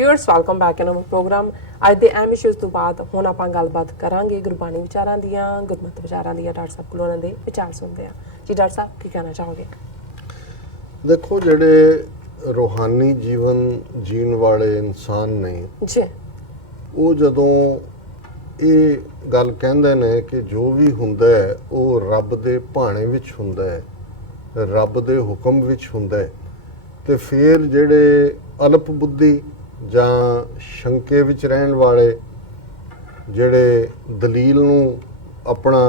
Viewers welcome back in our program. ਅੱਜ ਦੇ ਅਹਿਮ ਇਸ਼ੂਜ਼ ਤੋਂ ਬਾਅਦ ਹੁਣ ਆਪਾਂ ਗੱਲਬਾਤ ਕਰਾਂਗੇ ਗੁਰਬਾਣੀ ਵਿਚਾਰਾਂ ਦੀਆਂ, ਗੁਰਮਤਿ ਵਿਚਾਰਾਂ ਦੀਆਂ। ਡਾਕਟਰ ਸਾਹਿਬ ਕੋਲੋਂ ਉਹਨਾਂ ਦੇ ਵਿਚਾਰ ਸੁਣਦੇ ਆ। ਜੀ ਡਾਕਟਰ ਸਾਹਿਬ ਕੀ ਕਹਿਣਾ ਚਾਹੋਗੇ? ਦੇਖੋ, ਜਿਹੜੇ ਰੂਹਾਨੀ ਜੀਵਨ ਜੀਣ ਵਾਲੇ ਇਨਸਾਨ ਨੇ ਜੀ, ਉਹ ਜਦੋਂ ਇਹ ਗੱਲ ਕਹਿੰਦੇ ਨੇ ਕਿ ਜੋ ਵੀ ਹੁੰਦਾ ਹੈ ਉਹ ਰੱਬ ਦੇ ਭਾਣੇ ਵਿੱਚ ਹੁੰਦਾ ਹੈ, ਰੱਬ ਦੇ ਹੁਕਮ ਵਿੱਚ ਹੁੰਦਾ ਹੈ, ਤੇ ਫਿਰ ਜਿਹੜੇ ਅਲਪ ਬੁੱਧੀ ਜਾਂ ਸ਼ੰਕੇ ਵਿੱਚ ਰਹਿਣ ਵਾਲੇ ਜਿਹੜੇ ਦਲੀਲ ਨੂੰ ਆਪਣਾ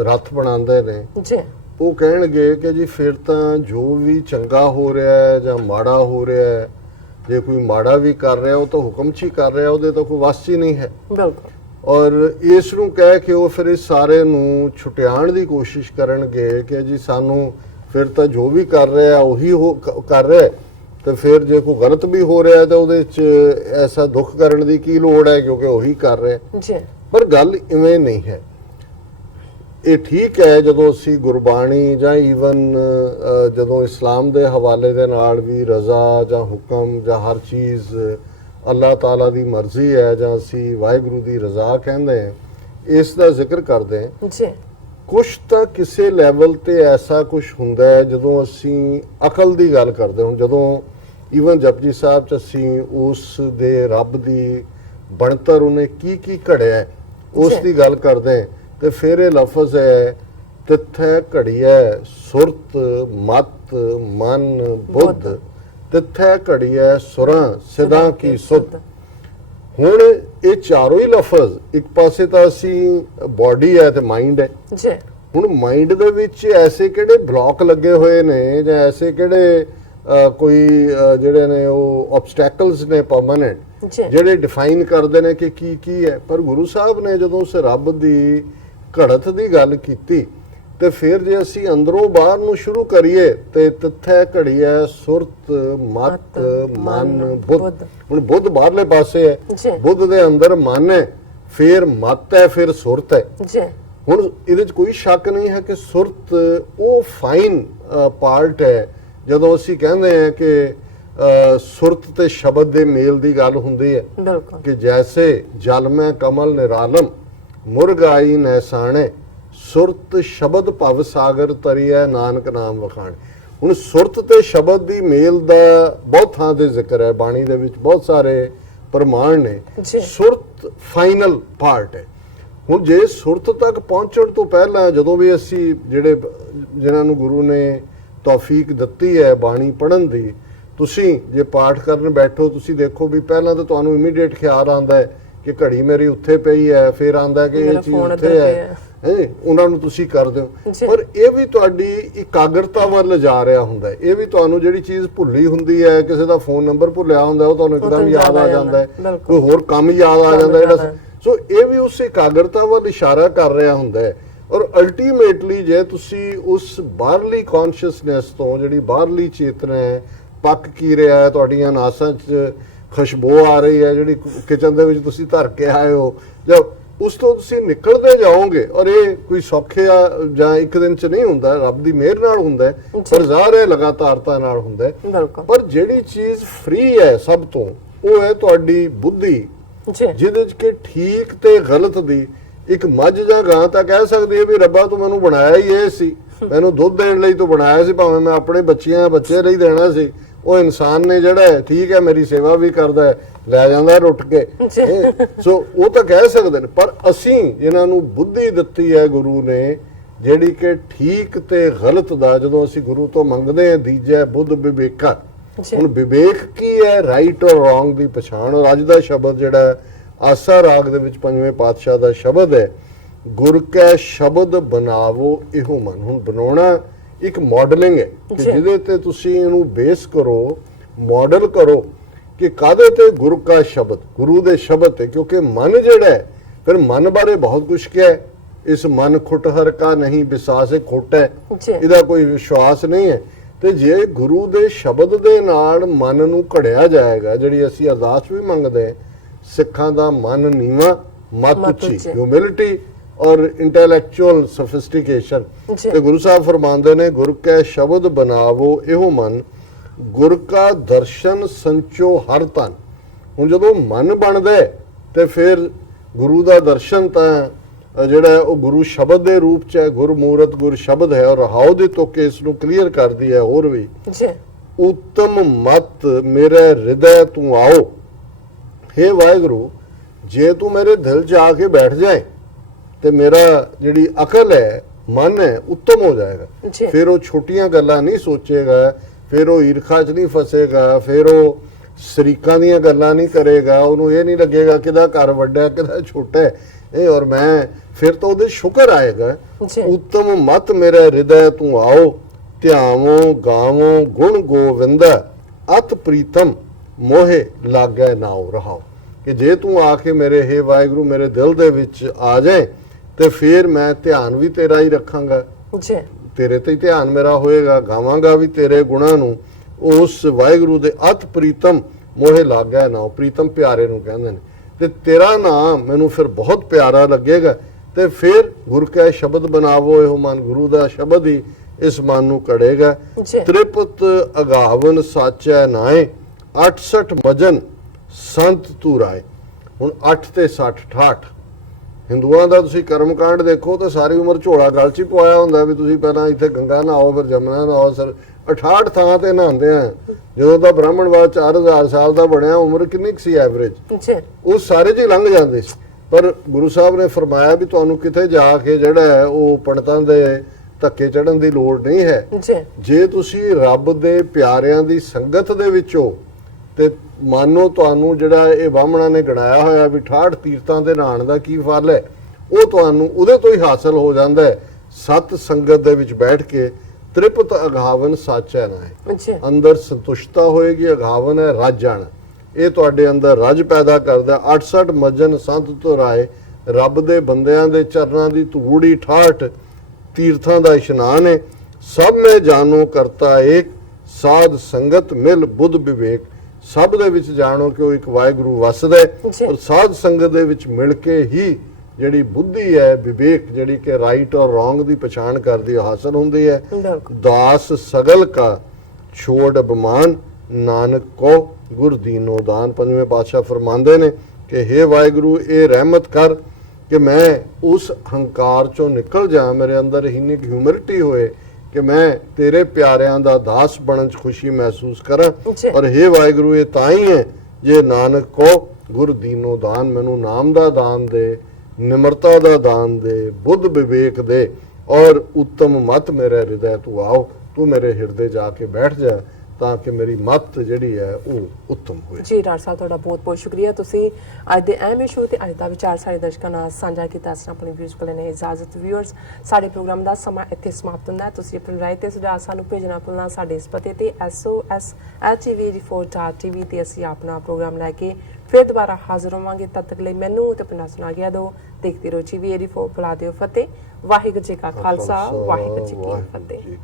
ਰੱਥ ਬਣਾਉਂਦੇ ਨੇ ਜੀ, ਉਹ ਕਹਿਣਗੇ ਕਿ ਜੀ ਫਿਰ ਤਾਂ ਜੋ ਵੀ ਚੰਗਾ ਹੋ ਰਿਹਾ ਹੈ ਜਾਂ ਮਾੜਾ ਹੋ ਰਿਹਾ ਹੈ, ਜੇ ਕੋਈ ਮਾੜਾ ਵੀ ਕਰ ਰਿਹਾ ਉਹ ਤਾਂ ਹੁਕਮ 'ਚ ਹੀ ਕਰ ਰਿਹਾ, ਉਹਦੇ ਤਾਂ ਕੋਈ ਵੱਸ 'ਚ ਹੀ ਨਹੀਂ ਹੈ। ਬਿਲਕੁਲ। ਔਰ ਇਸ ਨੂੰ ਕਹਿ ਕੇ ਉਹ ਫਿਰ ਇਸ ਸਾਰੇ ਨੂੰ ਛੁਟਿਆਉਣ ਦੀ ਕੋਸ਼ਿਸ਼ ਕਰਨਗੇ ਕਿ ਜੀ ਸਾਨੂੰ ਫਿਰ ਤਾਂ ਜੋ ਵੀ ਕਰ ਰਿਹਾ ਉਹੀ ਕਰ ਰਿਹਾ, ਤੇ ਫਿਰ ਜੇ ਕੋਈ ਗਲਤ ਵੀ ਹੋ ਰਿਹਾ ਤਾਂ ਉਹਦੇ 'ਚ ਐਸਾ ਦੁੱਖ ਕਰਨ ਦੀ ਕੀ ਲੋੜ ਹੈ ਕਿਉਂਕਿ ਉਹੀ ਕਰ ਰਿਹਾ। ਜੀ, ਪਰ ਗੱਲ ਇਵੇਂ ਨਹੀਂ ਹੈ। ਇਹ ਠੀਕ ਹੈ ਜਦੋਂ ਅਸੀਂ ਗੁਰਬਾਣੀ ਜਾਂ ਈਵਨ ਜਦੋਂ ਇਸਲਾਮ ਦੇ ਹਵਾਲੇ ਦੇ ਨਾਲ ਵੀ ਰਜ਼ਾ ਜਾਂ ਹੁਕਮ ਜਾਂ ਹਰ ਚੀਜ਼ ਅੱਲਾਹ ਤਾਲਾ ਦੀ ਮਰਜ਼ੀ ਹੈ ਜਾਂ ਅਸੀਂ ਵਾਹਿਗੁਰੂ ਦੀ ਰਜ਼ਾ ਕਹਿੰਦੇ ਹਾਂ, ਇਸ ਦਾ ਜ਼ਿਕਰ ਕਰਦੇ ਹਾਂ। ਜੀ, ਕੁਛ ਤਾਂ ਕਿਸੇ ਲੈਵਲ ਤੇ ਐਸਾ ਕੁਛ ਹੁੰਦਾ ਹੈ ਜਦੋਂ ਅਸੀਂ ਅਕਲ ਦੀ ਗੱਲ ਕਰਦੇ ਹਾਂ। ਜਦੋਂ ਈਵਨ ਜਪਜੀ ਸਾਹਿਬ 'ਚ ਅਸੀਂ ਉਸ ਦੇ ਰੱਬ ਦੀ ਬਣਤਰ ਉਹਨੇ ਕੀ ਕੀ ਘੜਿਆ ਉਸ ਦੀ ਗੱਲ ਕਰਦੇ ਹਾਂ, ਤੇ ਫਿਰ ਇਹ ਲਫ਼ਜ਼ ਹੈ ਤਿੱਥੈ ਘੜੀਐ ਸੁਰਤ ਮਤ ਮਨ ਬੁੱਧ, ਤਿੱਥੈ ਘੜੀਐ ਸੁਰਾਂ ਸਿਦਾਂ ਕੀ ਸੁਧ। ਹੁਣ ਇਹ ਚਾਰੋਂ ਹੀ ਲਫ਼ਜ਼, ਇੱਕ ਪਾਸੇ ਤਾਂ ਅਸੀਂ ਬਾਡੀ ਹੈ ਤੇ ਮਾਈਂਡ ਹੈ। ਜੀ, ਹੁਣ ਮਾਈਂਡ ਦੇ ਵਿੱਚ ਐਸੇ ਕਿਹੜੇ ਬਲੌਕ ਲੱਗੇ ਹੋਏ ਨੇ ਜਾਂ ਐਸੇ ਕਿਹੜੇ ਕੋਈ ਜਿਹੜੇ ਨੇ ਉਹ ਆਬਸਟੈਕਲਸ ਨੇ ਪਰਮਾਨੈਂਟ ਜਿਹੜੇ ਡਿਫਾਈਨ ਕਰਦੇ ਨੇ ਕਿ ਕੀ ਕੀ ਹੈ। ਪਰ ਗੁਰੂ ਸਾਹਿਬ ਨੇ ਜਦੋਂ ਉਸ ਰੱਬ ਦੀ ਘੜਤ ਦੀ ਗੱਲ ਕੀਤੀ ਤੇ ਫਿਰ ਜੇ ਅਸੀਂ ਅੰਦਰੋਂ ਬਾਹਰ ਨੂੰ ਸ਼ੁਰੂ ਕਰੀਏ ਤੇ ਤਿੱਥੈ ਘੜੀਐ ਸੁਰਤ ਮਤ ਮਨ ਬੁੱਧ। ਹੁਣ ਬੁੱਧ ਬਾਹਰਲੇ ਪਾਸੇ ਹੈ, ਬੁੱਧ ਦੇ ਅੰਦਰ ਮਨ ਹੈ, ਫਿਰ ਮਤ ਹੈ, ਫਿਰ ਸੁਰਤ ਹੈ। ਹੁਣ ਇਹਦੇ 'ਚ ਕੋਈ ਸ਼ੱਕ ਨਹੀਂ ਹੈ ਕਿ ਸੁਰਤ ਉਹ ਫਾਈਨ ਪਾਰਟ ਹੈ। ਜਦੋਂ ਅਸੀਂ ਕਹਿੰਦੇ ਹਾਂ ਕਿ ਸੁਰਤ ਤੇ ਸ਼ਬਦ ਦੇ ਮੇਲ ਦੀ ਗੱਲ ਹੁੰਦੀ ਹੈ ਕਿ ਜੈਸੇ ਜਲ ਮੈਂ ਕਮਲ ਨਿਰਾਲਮ ਮੁਰਗਾਈ ਨੈਸਾਣੇ ਸੁਰਤ ਸ਼ਬਦ ਭਵ ਸਾਗਰ ਤਰੀਐ ਨਾਨਕ ਨਾਮ ਵਖਾਣ। ਹੁਣ ਸੁਰਤ ਤੇ ਸ਼ਬਦ ਦੀ ਮੇਲ ਦਾ ਬਹੁਤ ਥਾਂ ਤੇ ਜ਼ਿਕਰ ਹੈ ਬਾਣੀ ਦੇ ਵਿੱਚ, ਬਹੁਤ ਸਾਰੇ ਪ੍ਰਮਾਣ ਨੇ। ਸੁਰਤ ਫਾਈਨਲ ਪਾਰਟ ਹੈ। ਹੁਣ ਜੇ ਸੁਰਤ ਤੱਕ ਪਹੁੰਚਣ ਤੋਂ ਪਹਿਲਾਂ ਜਦੋਂ ਵੀ ਅਸੀਂ ਜਿਨ੍ਹਾਂ ਨੂੰ ਗੁਰੂ ਨੇ ਤੌਫੀਕ ਦਿੱਤੀ ਹੈ ਬਾਣੀ ਪੜ੍ਹਨ ਦੀ, ਤੁਸੀਂ ਜੇ ਪਾਠ ਕਰਨ ਬੈਠੋ ਤੁਸੀਂ ਦੇਖੋ ਵੀ ਪਹਿਲਾਂ ਤਾਂ ਤੁਹਾਨੂੰ ਇਮੀਡੀਏਟ ਖਿਆਲ ਆਉਂਦਾ ਹੈ ਕਿ ਘੜੀ ਮੇਰੀ ਉੱਥੇ ਪਈ ਹੈ, ਫਿਰ ਆਉਂਦਾ ਕਿ ਇਹ ਚੀਜ਼ ਉੱਥੇ ਹੈ, ਉਹਨਾਂ ਨੂੰ ਤੁਸੀਂ ਕਰਦੇ ਹੋ। ਪਰ ਇਹ ਵੀ ਤੁਹਾਡੀ ਇਕਾਗਰਤਾ ਵੱਲ ਜਾ ਰਿਹਾ ਹੁੰਦਾ ਹੈ। ਇਹ ਵੀ ਤੁਹਾਨੂੰ ਜਿਹੜੀ ਚੀਜ਼ ਭੁੱਲੀ ਹੁੰਦੀ ਹੈ, ਕਿਸੇ ਦਾ ਫੋਨ ਨੰਬਰ ਭੁੱਲਿਆ ਹੁੰਦਾ ਉਹ ਤੁਹਾਨੂੰ ਇੱਕਦਮ ਯਾਦ ਆ ਜਾਂਦਾ ਹੈ, ਕੋਈ ਹੋਰ ਕੰਮ ਯਾਦ ਆ ਜਾਂਦਾ ਜਿਹੜਾ। ਸੋ ਇਹ ਵੀ ਉਸ ਇਕਾਗਰਤਾ ਵੱਲ ਇਸ਼ਾਰਾ ਕਰ ਰਿਹਾ ਹੁੰਦਾ ਹੈ। ਔਰ ਅਲਟੀਮੇਟਲੀ ਜੇ ਤੁਸੀਂ ਉਸ ਬਾਹਰਲੀ ਕੌਨਸ਼ੀਅਸਨੈਸ ਤੋਂ, ਜਿਹੜੀ ਬਾਹਰਲੀ ਚੇਤਨਾ ਹੈ, ਪੱਕ ਕੀ ਰਿਹਾ ਹੈ, ਤੁਹਾਡੀਆਂ ਨਾਸਾਂ 'ਚ ਖੁਸ਼ਬੂ ਆ ਰਹੀ ਹੈ ਜਿਹੜੀ ਕਿਚਨ ਦੇ ਵਿੱਚ ਤੁਸੀਂ ਧਰ ਕੇ ਆਏ ਹੋ, ਜਾਂ ਉਸ ਤੋਂ ਤੁਸੀਂ ਨਿਕਲਦੇ ਜਾਓਗੇ। ਔਰ ਇਹ ਕੋਈ ਸੌਖੇ ਜਾਂ ਇੱਕ ਦਿਨ 'ਚ ਨਹੀਂ ਹੁੰਦਾ, ਰੱਬ ਦੀ ਮਿਹਰ ਨਾਲ ਹੁੰਦਾ ਹੈ, ਪਰ ਜ਼ਾਹਰ ਹੈ ਲਗਾਤਾਰਤਾ ਨਾਲ ਹੁੰਦਾ ਹੈ। ਪਰ ਜਿਹੜੀ ਚੀਜ਼ ਫ੍ਰੀ ਹੈ ਸਭ ਤੋਂ, ਉਹ ਹੈ ਤੁਹਾਡੀ ਬੁੱਧੀ, ਜਿਹਦੇ 'ਚ ਕਿ ਠੀਕ ਤੇ ਗਲਤ ਦੀ ਇੱਕ ਮੱਝ ਜਾਂ ਗਾਂ ਤਾਂ ਕਹਿ ਸਕਦੀ ਹੈ ਵੀ ਰੱਬਾ ਤੂੰ ਮੈਨੂੰ ਬਣਾਇਆ ਹੀ ਇਹ ਸੀ, ਮੈਨੂੰ ਦੁੱਧ ਦੇਣ ਲਈ ਤੂੰ ਬਣਾਇਆ ਸੀ, ਭਾਵੇਂ ਮੈਂ ਆਪਣੇ ਬੱਚੇ ਲਈ ਦੇਣਾ ਸੀ। ਉਹ ਇਨਸਾਨ ਨੇ ਜਿਹੜਾ ਹੈ ਠੀਕ ਹੈ ਮੇਰੀ ਸੇਵਾ ਵੀ ਕਰਦਾ ਹੈ, ਲੈ ਜਾਂਦਾ ਰੁੱਟ ਕੇ, ਸੋ ਉਹ ਤਾਂ ਕਹਿ ਸਕਦੇ ਨੇ। ਪਰ ਅਸੀਂ ਜਿਨ੍ਹਾਂ ਨੂੰ ਬੁੱਧੀ ਦਿੱਤੀ ਹੈ ਗੁਰੂ ਨੇ, ਜਿਹੜੀ ਕਿ ਠੀਕ ਤੇ ਗਲਤ ਦਾ ਜਦੋਂ ਅਸੀਂ ਗੁਰੂ ਤੋਂ ਮੰਗਦੇ ਹਾਂ ਦੀਜੈ ਬੁੱਧ ਵਿਵੇਕਾ। ਹੁਣ ਵਿਵੇਕ ਕੀ ਹੈ? ਰਾਈਟ ਔਰ ਰੋਂਗ ਦੀ ਪਛਾਣ। ਔਰ ਅੱਜ ਦਾ ਸ਼ਬਦ ਜਿਹੜਾ ਆਸਾ ਰਾਗ ਦੇ ਵਿੱਚ ਪੰਜਵੇਂ ਪਾਤਸ਼ਾਹ ਦਾ ਸ਼ਬਦ ਹੈ, ਗੁਰ ਕੈ ਸ਼ਬਦ ਬਣਾਵੋ ਇਹੋ ਮਨ। ਹੁਣ ਬਣਾਉਣਾ ਇੱਕ ਮਾਡਲਿੰਗ ਹੈ ਕਿ ਜਿਹਦੇ ਤੇ ਤੁਸੀਂ ਇਹਨੂੰ ਬੇਸ ਕਰੋ, ਮਾਡਲ ਕਰੋ ਕਿ ਕਾਹਦੇ ਤੇ? ਗੁਰੂ ਕਾ ਸ਼ਬਦ, ਗੁਰੂ ਦੇ ਸ਼ਬਦ ਤੇ। ਕਿਉਂਕਿ ਮਨ ਜਿਹੜਾ ਹੈ, ਫਿਰ ਮਨ ਬਾਰੇ ਬਹੁਤ ਕੁਝ ਕਿਹਾ ਹੈ। ਇਸ ਮਨ ਖੁੱਟ ਹਰ ਕਾ ਨਹੀਂ ਵਿਸਾਸ, ਇਹ ਖੋਟਾ ਹੈ, ਇਹਦਾ ਕੋਈ ਵਿਸ਼ਵਾਸ ਨਹੀਂ ਹੈ। ਤੇ ਜੇ ਗੁਰੂ ਦੇ ਸ਼ਬਦ ਦੇ ਨਾਲ ਮਨ ਨੂੰ ਘੜਿਆ ਜਾਏਗਾ, ਜਿਹੜੀ ਅਸੀਂ ਅਰਦਾਸ ਵੀ ਮੰਗਦੇ ਹਾਂ, ਸਿੱਖਾਂ ਦਾ ਮਨ ਨੀਵਾਂ ਮਤ ਉੱਚੀ, ਹਿਊਮਿਲਿਟੀ ਔਰ ਇੰਟੈਲੈਕਚੁਅਲ ਸਫਿਸਟੀਕੇਸ਼ਨ। ਤੇ ਗੁਰੂ ਸਾਹਿਬ ਫਰਮਾਉਂਦੇ ਨੇ ਗੁਰ ਕੈ ਸ਼ਬਦ ਬਣਾਵੋ ਇਹੋ ਮਨ, ਗੁਰ ਕਾ ਦਰਸ਼ਨ ਸੰਚੋ ਹਰ ਤਨ। ਹੁਣ ਜਦੋਂ ਮਨ ਬਣਦਾ ਹੈ ਤੇ ਫਿਰ ਗੁਰੂ ਦਾ ਦਰਸ਼ਨ ਤਾਂ ਜਿਹੜਾ ਹੈ ਉਹ ਗੁਰੂ ਸ਼ਬਦ ਦੇ ਰੂਪ ਚ ਹੈ। ਗੁਰਮੂਰਤ ਗੁਰ ਸ਼ਬਦ ਹੈ ਔਰ ਰਹਾਉ ਦੇ ਤੁਕ ਇਸ ਨੂੰ ਕਲੀਅਰ ਕਰਦੀ ਹੈ ਹੋਰ ਵੀ। ਜੀ ਉਤਮ ਮਤ ਮੇਰੇ ਹਿਰਦੈ ਤੂੰ ਆਓ। ਹੇ ਵਾਹਿਗੁਰੂ, ਜੇ ਤੂੰ ਮੇਰੇ ਦਿਲ 'ਚ ਆ ਕੇ ਬੈਠ ਜਾਏ ਤੇ ਮੇਰਾ ਜਿਹੜੀ ਅਕਲ ਹੈ, ਮਨ ਹੈ, ਉੱਤਮ ਹੋ ਜਾਏਗਾ। ਜੀ। ਫਿਰ ਉਹ ਛੋਟੀਆਂ ਗੱਲਾਂ ਨਹੀਂ ਸੋਚੇਗਾ, ਫਿਰ ਉਹ ਈਰਖਾ 'ਚ ਨਹੀਂ ਫਸੇਗਾ, ਫਿਰ ਉਹ ਸ਼ਰੀਕਾਂ ਦੀਆਂ ਗੱਲਾਂ ਨਹੀਂ ਕਰੇਗਾ। ਉਹਨੂੰ ਇਹ ਨਹੀਂ ਲੱਗੇਗਾ ਕਿਹਦਾ ਘਰ ਵੱਡਾ ਹੈ ਕਿਹਦਾ ਛੋਟਾ ਹੈ, ਇਹ ਔਰ ਮੈਂ, ਫਿਰ ਤਾਂ ਉਹਦੇ ਸ਼ੁਕਰ ਆਏਗਾ। ਜੀ। ਉਤਮ ਮਤ ਮੇਰੇ ਹਿਰਦੈ ਤੂੰ ਆਓ, ਧਿਆਵੋ ਗਾਵੋ ਗੁਣ ਗੋਵਿੰਦਾ, ਅਤ ਪ੍ਰੀਤਮ ਮੋਹੇ ਲਾਗੈ ਨਾਉ ਰਹਾਓ। ਕਿ ਜੇ ਤੂੰ ਆ ਕੇ ਮੇਰੇ ਹੇ ਵਾਹਿਗੁਰੂ ਮੇਰੇ ਦਿਲ ਦੇ ਵਿੱਚ ਆ ਜਾਏ ਤੇ ਫਿਰ ਮੈਂ ਧਿਆਨ ਵੀ ਤੇਰਾ ਹੀ ਰੱਖਾਂਗਾ, ਜੀ ਤੇਰੇ ਤੇ ਹੀ ਧਿਆਨ ਮੇਰਾ ਹੋਏਗਾ, ਗਾਵਾਂਗਾ ਵੀ ਤੇਰੇ ਗੁਣਾਂ ਨੂੰ। ਉਸ ਵਾਹਿਗੁਰੂ ਦੇ ਅਤ ਪ੍ਰੀਤਮ ਮੋਹੇ ਲਾਗੈ ਨਾਉ, ਪ੍ਰੀਤਮ ਪਿਆਰੇ ਨੂੰ ਕਹਿੰਦੇ ਨੇ, ਤੇ ਤੇਰਾ ਨਾਮ ਮੈਨੂੰ ਫਿਰ ਬਹੁਤ ਪਿਆਰਾ ਲੱਗੇਗਾ। ਤੇ ਫਿਰ ਗੁਰ ਕੈ ਸ਼ਬਦ ਬਣਾਵੋ ਇਹੋ ਮਨ, ਗੁਰੂ ਦਾ ਸ਼ਬਦ ਹੀ ਇਸ ਮਨ ਨੂੰ ਕੜੇਗਾ। ਜੀ। ਤ੍ਰਿਪਤ ਅਗਾਵਨ ਸਾਚੈ ਨਾਏ, 68 ਮਜਨ ਸੰਤ ਤੂ ਰਾਏ। ਹੁਣ 8 ਤੇ 60 68 ਹਿੰਦੂਆਂ ਦਾ ਤੁਸੀਂ ਕਰਮਕਾਂਡ ਦੇਖੋ ਤਾਂ ਸਾਰੀ ਉਮਰ ਝੋਲਾ ਗਲ 'ਚ ਹੀ ਪਵਾਇਆ ਹੁੰਦਾ ਵੀ ਤੁਸੀਂ ਪਹਿਲਾਂ ਇੱਥੇ ਗੰਗਾ ਨਹਾਓ ਫਿਰ ਜਮਨਾ ਨਹਾਓ। ਸਰ 68 ਥਾਂ ਤੇ ਨਹਾਉਂਦੇ ਆ। ਜਦੋਂ ਦਾ ਬ੍ਰਾਹਮਣਵਾਦ 4000 ਸਾਲ ਦਾ ਬਣਿਆ, ਉਮਰ ਕਿੰਨੀ ਕੁ ਸੀ ਐਵਰੇਜ? ਜੀ ਉਹ ਸਾਰੇ ਜੀ ਲੰਘ ਜਾਂਦੇ ਸੀ। ਪਰ ਗੁਰੂ ਸਾਹਿਬ ਨੇ ਫਰਮਾਇਆ ਵੀ ਤੁਹਾਨੂੰ ਕਿਤੇ ਜਾ ਕੇ ਜਿਹੜਾ ਹੈ ਉਹ ਪੰਡਤਾਂ ਦੇ ਧੱਕੇ ਚੜਨ ਦੀ ਲੋੜ ਨਹੀਂ ਹੈ। ਜੀ ਜੇ ਤੁਸੀਂ ਰੱਬ ਦੇ ਪਿਆਰਿਆਂ ਦੀ ਸੰਗਤ ਦੇ ਵਿੱਚ ਹੋ ਤੇ ਮਾਨੋ ਤੁਹਾਨੂੰ ਜਿਹੜਾ ਇਹ ਬਾਹਮਣਾ ਨੇ ਗਣਾਇਆ ਹੋਇਆ ਵੀ 68 ਤੀਰਥਾਂ ਦੇ ਨਹਾਉਣ ਦਾ ਕੀ ਫਲ ਹੈ, ਉਹ ਤੁਹਾਨੂੰ ਉਹਦੇ ਤੋਂ ਹੀ ਹਾਸਲ ਹੋ ਜਾਂਦਾ ਹੈ। ਸਤ ਸੰਗਤ ਦੇ ਵਿੱਚ ਬੈਠ ਕੇ ਤ੍ਰਿਪਤ ਅਗਾਵਨ ਸਾਚੈ ਨਾਏ, ਜੀ ਅੰਦਰ ਸੰਤੁਸ਼ਟਤਾ ਹੋਏਗੀ। ਅਗਾਵਨ ਹੈ ਰਜ ਜਾਣਾ, ਇਹ ਤੁਹਾਡੇ ਅੰਦਰ ਰਜ ਪੈਦਾ ਕਰਦਾ। 68 ਮਜਨ ਸੰਤ ਤੋਂ ਰਾਏ, ਰੱਬ ਦੇ ਬੰਦਿਆਂ ਦੇ ਚਰਨਾਂ ਦੀ ਧੂੜੀ 68 ਤੀਰਥਾਂ ਦਾ ਇਸ਼ਨਾਨ ਹੈ। ਸਭ ਮੈਂ ਜਾਣੋ ਕਰਤਾ ਏਕ, ਸਾਧ ਸੰਗਤ ਮਿਲ ਬੁੱਧ ਵਿਵੇਕ। ਸਭ ਦੇ ਵਿੱਚ ਜਾਣੋ ਕਿ ਉਹ ਇੱਕ ਵਾਹਿਗੁਰੂ ਵਸਦਾ ਹੈ, ਜੀ। ਔਰ ਸਾਧ ਸੰਗਤ ਦੇ ਵਿੱਚ ਮਿਲ ਕੇ ਹੀ ਜਿਹੜੀ ਬੁੱਧੀ ਹੈ, ਵਿਵੇਕ, ਜਿਹੜੀ ਕਿ ਰਾਈਟ ਔਰ ਰੋਂਗ ਦੀ ਪਛਾਣ ਕਰਦੀ ਹੈ, ਹਾਸਲ ਹੁੰਦੀ ਹੈ। ਬਿਲਕੁਲ। ਦਾਸ ਸਗਲ ਕਾ ਛੋੜ ਅਭਿਮਾਨ, ਨਾਨਕ ਕੋ ਗੁਰ ਦੀਨੋ ਦਾਨ। ਪੰਜਵੇਂ ਪਾਤਸ਼ਾਹ ਫਰਮਾਉਂਦੇ ਨੇ ਕਿ ਹੇ ਵਾਹਿਗੁਰੂ, ਇਹ ਰਹਿਮਤ ਕਰ ਕਿ ਮੈਂ ਉਸ ਹੰਕਾਰ ਚੋਂ ਨਿਕਲ ਜਾ, ਮੇਰੇ ਅੰਦਰ ਇੰਨੀ ਹਿਊਮਿਲਿਟੀ ਹੋਏ ਕਿ ਮੈਂ ਤੇਰੇ ਪਿਆਰਿਆਂ ਦਾ ਦਾਸ ਬਣਨ 'ਚ ਖੁਸ਼ੀ ਮਹਿਸੂਸ ਕਰਾਂ। ਜੀ। ਔਰ ਹੇ ਵਾਹਿਗੁਰੂ, ਇਹ ਤਾਂ ਹੀ ਹੈ ਜੇ ਨਾਨਕ ਕੋ ਗੁਰ ਦੀਨੋ ਦਾਨ, ਮੈਨੂੰ ਨਾਮ ਦਾ ਦਾਨ ਦੇ, ਨਿਮਰਤਾ ਦਾ ਦਾਨ ਦੇ, ਬੁੱਧ ਵਿਵੇਕ ਦੇ, ਔਰ ਉੱਤਮ ਮਤ ਮੇਰੇ ਹਿਰਦੈ ਤੂੰ ਆਓ। ਤੂੰ ਮੇਰੇ ਹਿਰਦੇ ਜਾ ਕੇ ਬੈਠ ਜਾ ਤਾਂ ਕਿ ਮੇਰੀ ਮਤ ਜਿਹੜੀ ਹੈ ਉਹ ਉੱਤਮ ਹੋਏ। ਜੀ ਡਾਕਟਰ ਸਾਹਿਬ, ਤੁਹਾਡਾ ਬਹੁਤ ਬਹੁਤ ਸ਼ੁਕਰੀਆ। ਤੁਸੀਂ ਅੱਜ ਦੇ ਅਹਿਮ ਇਸ਼ੂ ਤੇ ਅੱਜ ਦਾ ਵਿਚਾਰ ਸਾਡੇ ਦਰਸ਼ਕਾਂ ਨਾਲ ਸਾਂਝਾ ਕੀਤਾ। ਅਸੀਂ ਆਪਣੀ ਵਿਊਜ਼ ਕੋਲ ਨੇ ਇਜਾਜ਼ਤ। ਵਿਊਅਰਸ, ਸਾਡੇ ਪ੍ਰੋਗਰਾਮ ਦਾ ਸਮਾਂ ਇੱਥੇ ਸਮਾਪਤ ਹੁੰਦਾ ਹੈ। ਤੁਸੀਂ ਆਪਣੀ ਰਾਏ ਤੇ ਸੁਝਾਅ ਸਾਨੂੰ ਭੇਜਣਾ ਭੁੱਲਣਾ ਸਾਡੇ ਇਸ ਪਤੇ ਤੇ sos@tv84.tv ਤੇ ਅਸੀਂ ਆਪਣਾ ਪ੍ਰੋਗਰਾਮ ਲੈ ਕੇ ਫਿਰ ਦੁਬਾਰਾ ਹਾਜ਼ਰ ਹੋਵਾਂਗੇ। ਤਦ ਤੱਕ ਲਈ ਮੈਨੂੰ ਤੇ ਆਪਣਾ ਸੁਣਾ ਗਿਆ ਦੋ। ਦੇਖਦੇ ਰਹੋ TV 84। ਬੁਲਾ ਦਿਓ ਫਤਿਹ। ਵਾਹਿਗੁਰੂ ਜੀ ਕਾ ਖਾਲਸਾ, ਵਾਹਿਗੁਰੂ ਜੀ ਕੀ ਫਤਿਹ।